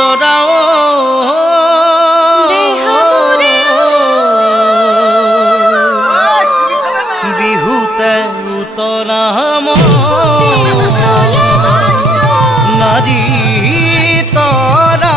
উতৰাও বিহুতে উতৰাম নাজি তৰা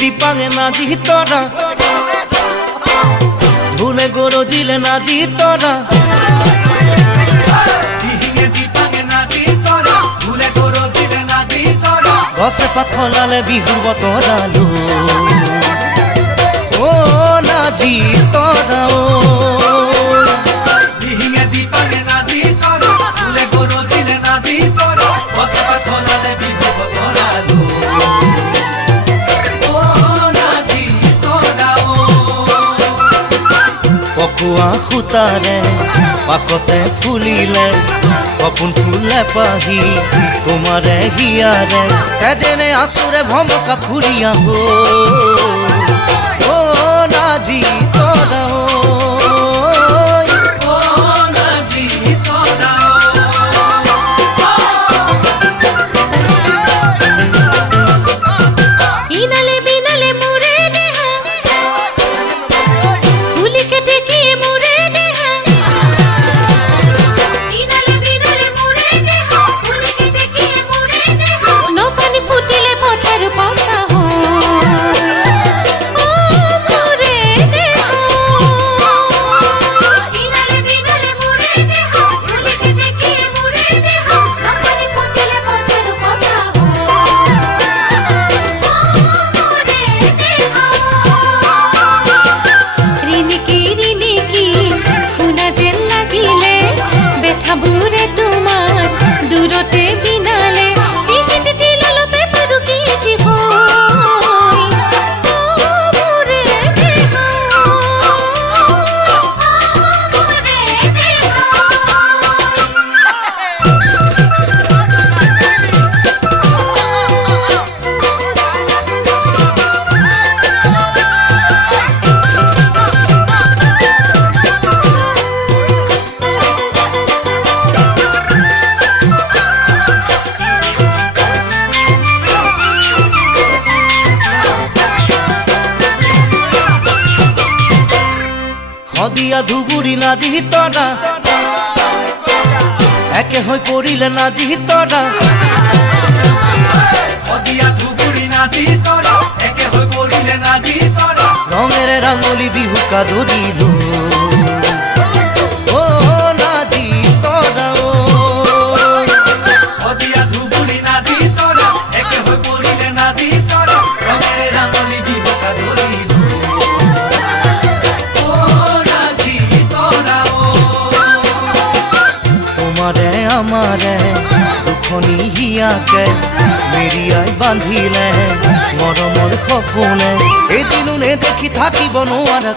দীপাঙে নাজি তরা ধুলে গরজিলে নাজি তরা গছে পাথলালে বিহুর বতরালো ও নাজি তরা ও দিহিঙে দীপাঙে নাজি তরা ধুলে গরজিলে নাজি তরা গছে পাথলালে বিহুর বতরালো পকুয়া সূতাৰে পাকতে ফুলিলে সপোন ফুলে পাহি তোমাৰে হিয়াৰে তেজেনে আচুৰে ভমকা ফুৰিয়া ও নাজি তৰা দিয়া ধুবুৰি নাজি তৰা একে হৈ পৰিলে নাজি তৰা দিয়া ধুবুৰি নাজি তৰা একে হৈ পৰিলে নাজি তৰা ৰঙেৰে ৰাঙলী বিহুকা ধৰিলো ও নাজি তৰা দিয়া ধুবুৰি নাজি তৰা একে হৈ পৰিলে নাজি তৰা ৰঙেৰে ৰাঙলী বিহুকা ধৰিলো তোমাৰে আমাৰে দুখনি হিয়াকে মেৰিয়াই বান্ধিলে মৰমৰ সপোনে এদিনো নেদেখি থাকিব নোৱাৰা